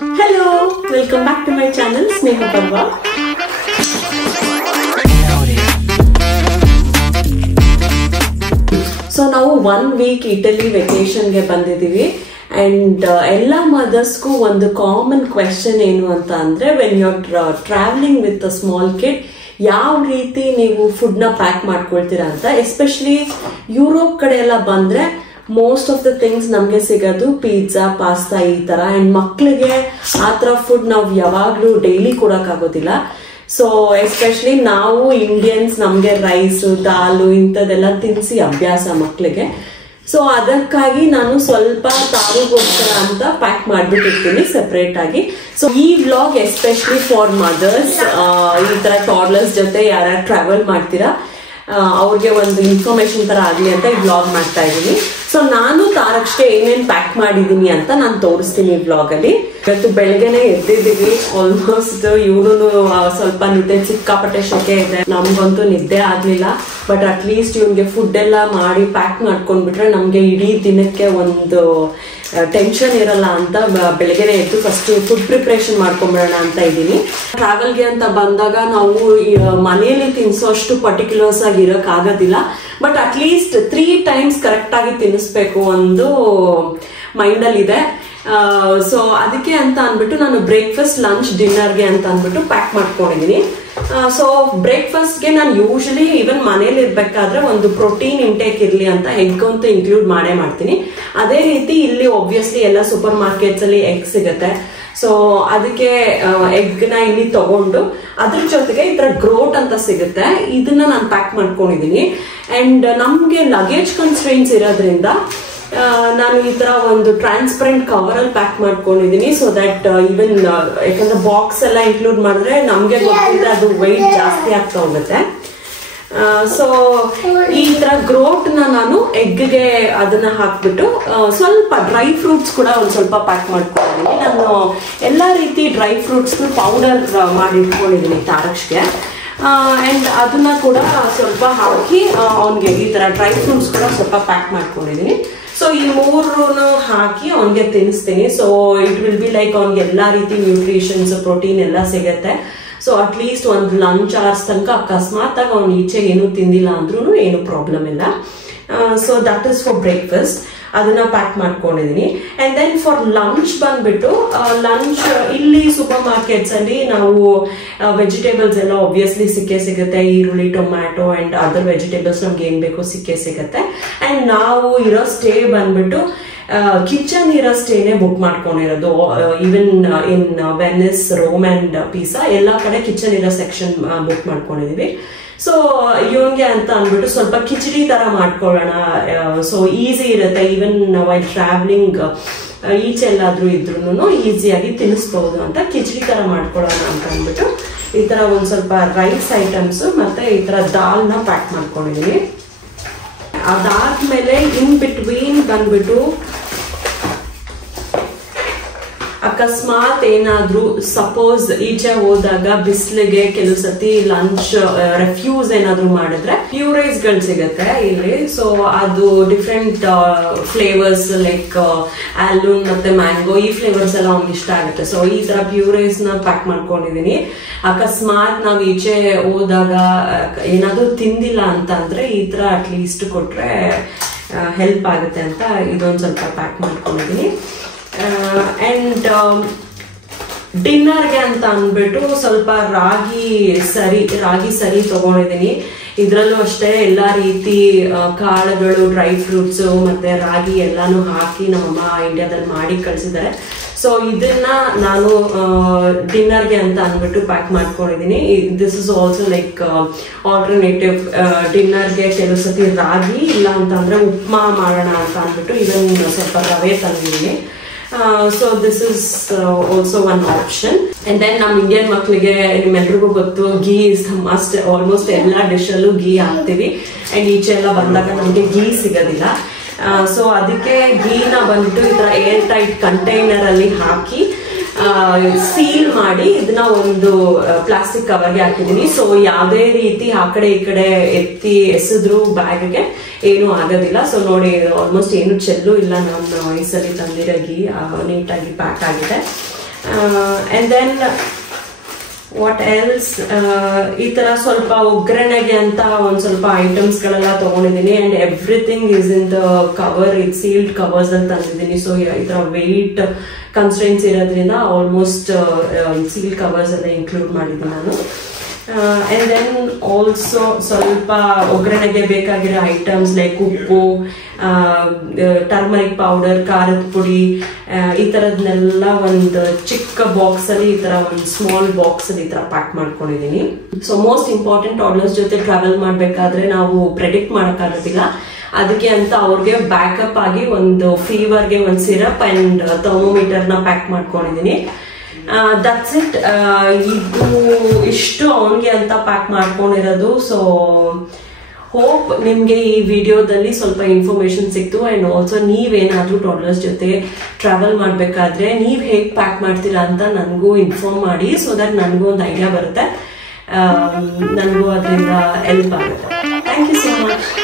Hello, welcome back to my channel Sneha Parva. So now 1 week Italy vacation ge bandidivi and ella mothers ku one common question enu anta andre when you are traveling with a small kid ಯಾವ ರೀತಿ ನೀವು food ನ pack ಮಾಡ್ಕೊಳ್ತೀರಾ ಅಂತ especially Europe ಕಡೆ ಎಲ್ಲ ಬಂದ್ರೆ most of the things ನಮ್ಗೆ ಸಿಗೋದು ಪಿಜ್ಜಾ ಪಾಸ್ತಾ ಈ ತರ ಅಂಡ್ ಮಕ್ಳಿಗೆ ಆ ತರ ಫುಡ್ ನಾವು ಯಾವಾಗ್ಲೂ ಡೈಲಿ ಕೊಡಕ್ ಆಗೋದಿಲ್ಲ. ಸೊ ಎಸ್ಪೆಷಲಿ ನಾವು ಇಂಡಿಯನ್ಸ್ ನಮ್ಗೆ ರೈಸ್ ದಾಲು ಇಂಥದೆಲ್ಲ ತಿನ್ಸಿ ಅಭ್ಯಾಸ ಮಕ್ಳಿಗೆ. ಸೊ ಅದಕ್ಕಾಗಿ ನಾನು ಸ್ವಲ್ಪ ತಾರುಗೋಸ್ಕರ ಅಂತ ಪ್ಯಾಕ್ ಮಾಡ್ಬಿಟ್ಟಿರ್ತೀನಿ ಸೆಪರೇಟ್ ಆಗಿ. ಸೊ ಈ ವ್ಲಾಗ್ ಎಸ್ಪೆಷಲಿ ಫಾರ್ ಮದರ್ಸ್, ಈ ತರ ಟಾಡ್ಲರ್ಸ್ ಜೊತೆ ಯಾರ್ಯಾರು ಟ್ರಾವೆಲ್ ಮಾಡ್ತೀರಾ ಅವ್ರಿಗೆ ಒಂದು ಇನ್ಫಾರ್ಮೇಶನ್ ತರ ಆಗ್ಲಿ ಅಂತ ಈ ವ್ಲಾಗ್ ಮಾಡ್ತಾ ಇದ್ದೀನಿ. ಸೊ ನಾನು ತಾರಕ್ಷೆ ಏನೇನ್ ಪ್ಯಾಕ್ ಮಾಡಿದೀನಿ ಅಂತ ನಾನು ತೋರಿಸ್ತೀನಿ ಈ ವ್ಲಾಗ್ ಅಲ್ಲಿ. ಇವತ್ತು ಬೆಳಗ್ಗೆನೆ ಎದ್ದಿದ್ದೀವಿ, ಆಲ್ಮೋಸ್ಟ್ ಇವನು ಸ್ವಲ್ಪ ನಿದ್ದೆ ಸಿಕ್ಕಾಪಟ್ಟೆ ಶೆಕೆ ಇದೆ, ನಮ್ಗಂತೂ ನಿದ್ದೆ ಆಗ್ಲಿಲ್ಲ. ಬಟ್ ಅಟ್ ಲೀಸ್ಟ್ ಇವನ್ಗೆ ಫುಡ್ ಎಲ್ಲ ಮಾಡಿ ಪ್ಯಾಕ್ ಮಾಡ್ಕೊಂಡ್ಬಿಟ್ರೆ ನಮ್ಗೆ ಇಡೀ ದಿನಕ್ಕೆ ಒಂದು ಟೆನ್ಷನ್ ಇರಲ್ಲ ಅಂತ ಬೆಳಗ್ಗೆನೆ ಎದ್ದು ಫಸ್ಟ್ ಫುಡ್ ಪ್ರಿಪರೇಷನ್ ಮಾಡ್ಕೊಂಡ್ಬಿಡೋಣ ಅಂತ ಇದ್ದೀನಿ. ಟ್ರಾವೆಲ್ಗೆ ಅಂತ ಬಂದಾಗ ನಾವು ಮನೆಯಲ್ಲಿ ತಿನ್ಸೋಷ್ಟು ಪರ್ಟಿಕ್ಯುಲರ್ಸ್ ಆಗಿ ಇರಕ್ ಆಗೋದಿಲ್ಲ, but at least 3 times correct ಆಗಿ ತಿನ್ನಿಸ್ಬೇಕು ಒಂದು ಮೈಂಡ್ ಅಲ್ಲಿ ಇದೆ. ಸೊ ಅದಕ್ಕೆ ಅಂತ ಅಂದ್ಬಿಟ್ಟು ನಾನು ಬ್ರೇಕ್ಫಾಸ್ಟ್ ಲಂಚ್ ಡಿನ್ನರ್ಗೆ ಅಂತ ಅಂದ್ಬಿಟ್ಟು ಪ್ಯಾಕ್ ಮಾಡ್ಕೊಂಡಿದೀನಿ. ಸೊ ಬ್ರೇಕ್ಫಾಸ್ಟ್ಗೆ ನಾನು ಯೂಶಲಿ ಈವನ್ ಮನೇಲಿ ಇರ್ಬೇಕಾದ್ರೆ ಒಂದು ಪ್ರೋಟೀನ್ ಇಂಟೇಕ್ ಇರ್ಲಿ ಅಂತ ಎಗ್ ಅಂತೂ ಇನ್ಕ್ಲೂಡ್ ಮಾಡೇ ಮಾಡ್ತೀನಿ. ಅದೇ ರೀತಿ ಇಲ್ಲಿ ಒಬ್ವಿಯಸ್ಲಿ ಎಲ್ಲ ಸೂಪರ್ ಮಾರ್ಕೆಟ್ಸ್ ಅಲ್ಲಿ ಎಗ್ ಸಿಗುತ್ತೆ. ಸೊ ಅದಕ್ಕೆ ಎಗ್ ನ ಇಲ್ಲಿ ತಗೊಂಡು ಅದ್ರ ಜೊತೆಗೆ ಈ ತರ ಗ್ರೋಟ್ ಅಂತ ಸಿಗುತ್ತೆ, ಇದನ್ನ ನಾನು ಪ್ಯಾಕ್ ಮಾಡ್ಕೊಂಡಿದೀನಿ. ಅಂಡ್ ನಮ್ಗೆ ಲಗೇಜ್ ಕನ್ಸ್ಟ್ರೈನ್ಸ್ ಇರೋದ್ರಿಂದ ನಾನು ಈ ತರ ಒಂದು ಟ್ರಾನ್ಸ್ಪರೆಂಟ್ ಕವರ್ ಅಲ್ಲಿ ಪ್ಯಾಕ್ ಮಾಡ್ಕೊಂಡಿದೀನಿ. ಸೊ ದಟ್ ಈವನ್ ಯಾಕಂದ್ರೆ ಬಾಕ್ಸ್ ಎಲ್ಲ ಇನ್ಕ್ಲೂಡ್ ಮಾಡಿದ್ರೆ ನಮ್ಗೆ ಗೊತ್ತಿದೆ ಅದು ವೆಯ್ಟ್ ಜಾಸ್ತಿ ಆಗ್ತಾ ಹೋಗುತ್ತೆ. ಸೊ ಈ ತರ ಗ್ರೋಟ್ ನಾನು ಎಗ್ಗೆ ಅದನ್ನ ಹಾಕ್ಬಿಟ್ಟು ಸ್ವಲ್ಪ ಡ್ರೈ ಫ್ರೂಟ್ಸ್ ಕೂಡ ಒಂದ್ ಸ್ವಲ್ಪ ಪ್ಯಾಕ್ ಮಾಡ್ಕೊಂಡಿದೀನಿ. ನಾನು ಎಲ್ಲಾ ರೀತಿ ಡ್ರೈ ಫ್ರೂಟ್ಸ್ ಪೌಡರ್ ಮಾಡಿ ಇಟ್ಕೊಂಡಿದೀನಿ ತಾರಕ್ಷ್ಗೆ. ಅಂಡ್ ಅದನ್ನ ಕೂಡ ಸ್ವಲ್ಪ ಹಾಕಿ ಅವನ್ಗೆ ಈ ತರ ಡ್ರೈ ಫ್ರೂಟ್ಸ್ ಕೂಡ ಸ್ವಲ್ಪ ಪ್ಯಾಕ್ ಮಾಡ್ಕೊಂಡಿದೀನಿ. ಸೊ ಈ 3 ಹಾಕಿ ಅವನ್ಗೆ ತಿನ್ನಿಸ್ತೀನಿ. So it will be like ಅವ್ನಿಗೆ ಎಲ್ಲಾ ರೀತಿ ನ್ಯೂಟ್ರಿಷನ್ಸ್ ಪ್ರೋಟೀನ್ ಎಲ್ಲ ಸಿಗತ್ತೆ. ಸೊ ಅಟ್ ಲೀಸ್ಟ್ ಒಂದು ಲಂಚ್ ಅವರ್ಸ್ ತನಕ ಅಕಸ್ಮಾತ್ ಆಗಿ ಅವ್ನು ಈಚೆ ಏನು ತಿಂದಿಲ್ಲ ಅಂದ್ರೂ ಏನು ಪ್ರಾಬ್ಲಮ್ ಇಲ್ಲ. So that is for breakfast, ಅದನ್ನ ಪ್ಯಾಕ್ ಮಾಡ್ಕೊಂಡಿದೀನಿ. ಅಂಡ್ ದೆನ್ ಫಾರ್ ಲಂಚ್ ಬಂದ್ಬಿಟ್ಟು ಲಂಚ್ ಇಲ್ಲಿ ಸೂಪರ್ ಮಾರ್ಕೆಟ್ಸ್ ಅಲ್ಲಿ ನಾವು ವೆಜಿಟೇಬಲ್ಸ್ ಎಲ್ಲ ಆಬ್ವಿಯಸ್ಲಿ ಸಿಗುತ್ತೆ, ಈರುಳ್ಳಿ ಟೊಮ್ಯಾಟೊ ಅಂಡ್ ಅದರ್ ವೆಜಿಟೇಬಲ್ಸ್ ನಮ್ಗೆ ಏನ್ ಬೇಕೋ ಸಿಗುತ್ತೆ. ಅಂಡ್ ನಾವು ಇರೋ ಸ್ಟೇ ಬಂದ್ಬಿಟ್ಟು ಕಿಚನ್ ಇರೋ ಸ್ಟೇನೆ ಬುಕ್ ಮಾಡ್ಕೊಂಡಿರೋದು. Even in Venice, Rome and Pisa ಎಲ್ಲಾ ಕಡೆ ಕಿಚನ್ ಇರೋ ಸೆಕ್ಷನ್ ಬುಕ್ ಮಾಡ್ಕೊಂಡಿದೀವಿ. ಸೊ ಇವನ್ಗೆ ಅಂತ ಅಂದ್ಬಿಟ್ಟು ಸ್ವಲ್ಪ ಕಿಚಡಿ ತರ ಮಾಡ್ಕೊಳ್ಳೋಣ, ಸೊ ಈಸಿ ಇರುತ್ತೆ. ಈವನ್ ವೈಲ್ ಟ್ರಾವೆಲಿಂಗ್ ಈಚೆ ಎಲ್ಲಾದ್ರೂ ಇದ್ರೂ ಈಸಿಯಾಗಿ ತಿನ್ನಿಸ್ಬಹುದು ಅಂತ ಕಿಚಡಿ ತರ ಮಾಡ್ಕೊಳ್ಳೋಣ ಅಂತ ಅಂದ್ಬಿಟ್ಟು ಈ ತರ ಒಂದ್ ಸ್ವಲ್ಪ ರೈಸ್ ಐಟಮ್ಸ್ ಮತ್ತೆ ಈ ತರ ದಾಲ್ನ ಪ್ಯಾಕ್ ಮಾಡ್ಕೊಂಡಿದೀನಿ. ಅದಾದ್ಮೇಲೆ ಇನ್ ಬಿಟ್ವೀನ್ ಬಂದ್ಬಿಟ್ಟು ಅಕಸ್ಮಾತ್ ಏನಾದ್ರೂ ಸಪೋಸ್ ಈಚೆ ಹೋದಾಗ ಬಿಸಿಲಿಗೆ ಕೆಲವು ಸತಿ ಲಂಚ್ ರೆಫ್ಯೂಸ್ ಏನಾದ್ರು ಮಾಡಿದ್ರೆ ಪ್ಯೂರೈಸ್ ಗಳು ಸಿಗತ್ತೆ ಇಲ್ಲಿ. ಸೊ ಅದು ಡಿಫ್ರೆಂಟ್ ಫ್ಲೇವರ್ಸ್ ಲೈಕ್ ಆಲೂನ್ ಮತ್ತೆ ಮ್ಯಾಂಗೋ ಈ ಫ್ಲೇವರ್ಸ್ ಎಲ್ಲ ಅವ್ನಿಗೆ ಇಷ್ಟ ಆಗುತ್ತೆ. ಸೊ ಈ ತರ ಪ್ಯೂರೈಸ್ ನ ಪ್ಯಾಕ್ ಮಾಡ್ಕೊಂಡಿದೀನಿ. ಅಕಸ್ಮಾತ್ ನಾವ್ ಈಚೆ ಹೋದಾಗ ಏನಾದ್ರು ತಿಂದಿಲ್ಲ ಅಂತ ಅಂದ್ರೆ ಈ ತರ ಅಟ್ ಲೀಸ್ಟ್ ಕೊಟ್ರೆ ಹೆಲ್ಪ್ ಆಗುತ್ತೆ ಅಂತ ಇದೊಂದ್ ಸ್ವಲ್ಪ ಪ್ಯಾಕ್ ಮಾಡ್ಕೊಂಡಿದೀನಿ. ಅಂಡ್ ಡಿನ್ನರ್ಗೆ ಅಂತ ಅಂದ್ಬಿಟ್ಟು ಸ್ವಲ್ಪ ರಾಗಿ ಸರಿ ತಗೊಂಡಿದೀನಿ. ಇದ್ರಲ್ಲೂ ಅಷ್ಟೇ ಎಲ್ಲಾ ರೀತಿ ಕಾಳುಗಳು, ಡ್ರೈ ಫ್ರೂಟ್ಸ್ ಮತ್ತೆ ರಾಗಿ ಎಲ್ಲಾನು ಹಾಕಿ ನಮ್ಮಮ್ಮ ಇಂಡಿಯಾದಲ್ಲಿ ಮಾಡಿ ಕಳ್ಸಿದ್ದಾರೆ. ಸೊ ಇದನ್ನ ನಾನು ಡಿನ್ನರ್ಗೆ ಅಂತ ಅಂದ್ಬಿಟ್ಟು ಪ್ಯಾಕ್ ಮಾಡ್ಕೊಂಡಿದೀನಿ. This is also like alternative ಡಿನ್ನರ್ಗೆ. ಕೆಲವು ಸತಿ ರಾಗಿ ಇಲ್ಲ ಅಂತ ಅಂದ್ರೆ ಉಪ್ಮಾ ಮಾಡೋಣ ಅಂತ ಅಂದ್ಬಿಟ್ಟು ಇವನ್ ಸ್ವಲ್ಪ ರವೆ ತಂದಿದ್ದೀನಿ. So this is also one option. And then ನಮ್ ಇಂಡಿಯನ್ ಮಕ್ಳಿಗೆ ನಿಮ್ಮೆಲ್ರಿಗೂ ಗೊತ್ತು, ghee is the must. Almost ಎಲ್ಲಾ ಡಿಶ್ ಅಲ್ಲೂ ಗೀ ಹಾಕ್ತಿವಿ. ಅಂಡ್ ಈಚೆ ಎಲ್ಲ ಬಂದಾಗ ನಮ್ಗೆ ಗೀ ಸಿಗೋದಿಲ್ಲ. ಸೊ ಅದಕ್ಕೆ ಗೀನ ಬಂದ್ಬಿಟ್ಟು ಈ ತರ ಏರ್ ಟೈಟ್ ಕಂಟೈನರ್ ಅಲ್ಲಿ ಹಾಕಿ ಸೀಲ್ ಮಾಡಿ ಇದನ್ನ ಒಂದು ಪ್ಲಾಸ್ಟಿಕ್ ಕವರ್ಗೆ ಹಾಕಿದೀನಿ. ಸೊ ಯಾವುದೇ ರೀತಿ ಆ ಕಡೆ ಈ ಕಡೆ ಎತ್ತಿ ಎಸೆದ್ರು ಬ್ಯಾಗ್ಗೆ ಏನು ಆಗೋದಿಲ್ಲ. ಸೊ ನೋಡಿ ಆಲ್ಮೋಸ್ಟ್ ಏನು ಚೆಲ್ಲು ಇಲ್ಲ. ನಾನು ಈ ಸಲ ತಂದಿರೋ ಗೀ ನೀಟಾಗಿ ಪ್ಯಾಕ್ ಆಗಿದೆ. ಅಂಡ್ ದೆನ್ ವಾಟ್ ಎಲ್ಸ್, ಈ ತರ ಸ್ವಲ್ಪ ಒಗ್ಗರಣೆಗೆ ಅಂತ ಒಂದ್ ಸ್ವಲ್ಪ ಐಟಮ್ಸ್ ಗಳೆಲ್ಲ ತಗೊಂಡಿದ್ದೀನಿ. And everything is in the cover, it sealed covers ಅಂತ ತಂದಿದ್ದೀನಿ. ಸೊ ಈ ತರ ವೆಯ್ಟ್ ಕನ್ಸ್ಟ್ರೆಂಟ್ಸ್ ಇರೋದ್ರಿಂದ ಆಲ್ಮೋಸ್ಟ್ ಸೀಲ್ಡ್ ಕವರ್ಸ್ ಎಲ್ಲ ಇನ್ಕ್ಲೂಡ್ ಮಾಡಿದ್ದೀನಿ ನಾನು. ಅಂಡ್ ದೆನ್ ಆಲ್ಸೋ ಸ್ವಲ್ಪ ಒಗ್ಗರಣೆಗೆ ಬೇಕಾಗಿರೋ ಐಟಮ್ಸ್ ಲೈಕ್ ಉಪ್ಪು, ಟರ್ಮರಿಕ್ ಪೌಡರ್, ಖಾರದ ಪುಡಿ, ಈ ತರದ್ನೆಲ್ಲ ಒಂದು ಚಿಕ್ಕ ಬಾಕ್ಸ್ ಅಲ್ಲಿ, ಈ ತರ ಒಂದು ಸ್ಮಾಲ್ ಬಾಕ್ಸ್ ಅಲ್ಲಿ ಈ ತರ ಪ್ಯಾಕ್ ಮಾಡ್ಕೊಂಡಿದೀನಿ. ಸೊ ಮೋಸ್ಟ್ ಇಂಪಾರ್ಟೆಂಟ್, ಟಾಡ್ಲರ್ಸ್ ಜೊತೆ ಟ್ರಾವೆಲ್ ಮಾಡ್ಬೇಕಾದ್ರೆ ನಾವು ಪ್ರೆಡಿಕ್ಟ್ ಮಾಡಕ್ಕಾಗೋದಿಲ್ಲ, ಅದಕ್ಕೆ ಅಂತ ಅವ್ರಿಗೆ ಬ್ಯಾಕಪ್ ಆಗಿ ಒಂದು ಫೀವರ್ಗೆ ಒಂದು ಸಿರಪ್ ಅಂಡ್ ಥರ್ಮೋಮೀಟರ್ ನ ಪ್ಯಾಕ್ ಮಾಡ್ಕೊಂಡಿದೀನಿ. That's it. ಇದು ಇಷ್ಟು ಅವನಿಗೆ ಅಂತ ಪ್ಯಾಕ್ ಮಾಡ್ಕೊಂಡಿರೋದು. ಸೊ ಹೋಪ್ ನಿಮ್ಗೆ ಈ ವಿಡಿಯೋದಲ್ಲಿ ಸ್ವಲ್ಪ ಇನ್ಫಾರ್ಮೇಶನ್ ಸಿಕ್ತು. ಅಂಡ್ ಆಲ್ಸೋ ನೀವೇನಾದ್ರೂ ಟಾಡ್ಲರ್ಸ್ ಜೊತೆ ಟ್ರಾವೆಲ್ ಮಾಡ್ಬೇಕಾದ್ರೆ ನೀವ್ ಹೇಗ್ ಪ್ಯಾಕ್ ಮಾಡ್ತೀರಾ ಅಂತ ನನಗೂ ಇನ್ಫಾರ್ಮ್ ಮಾಡಿ, ಸೊ ದಟ್ ನನಗೂ ಒಂದು ಐಡಿಯಾ ಬರುತ್ತೆ, ನನಗೂ ಅದರಿಂದ ಹೆಲ್ಪ್ ಆಗುತ್ತೆ. Thank you so much.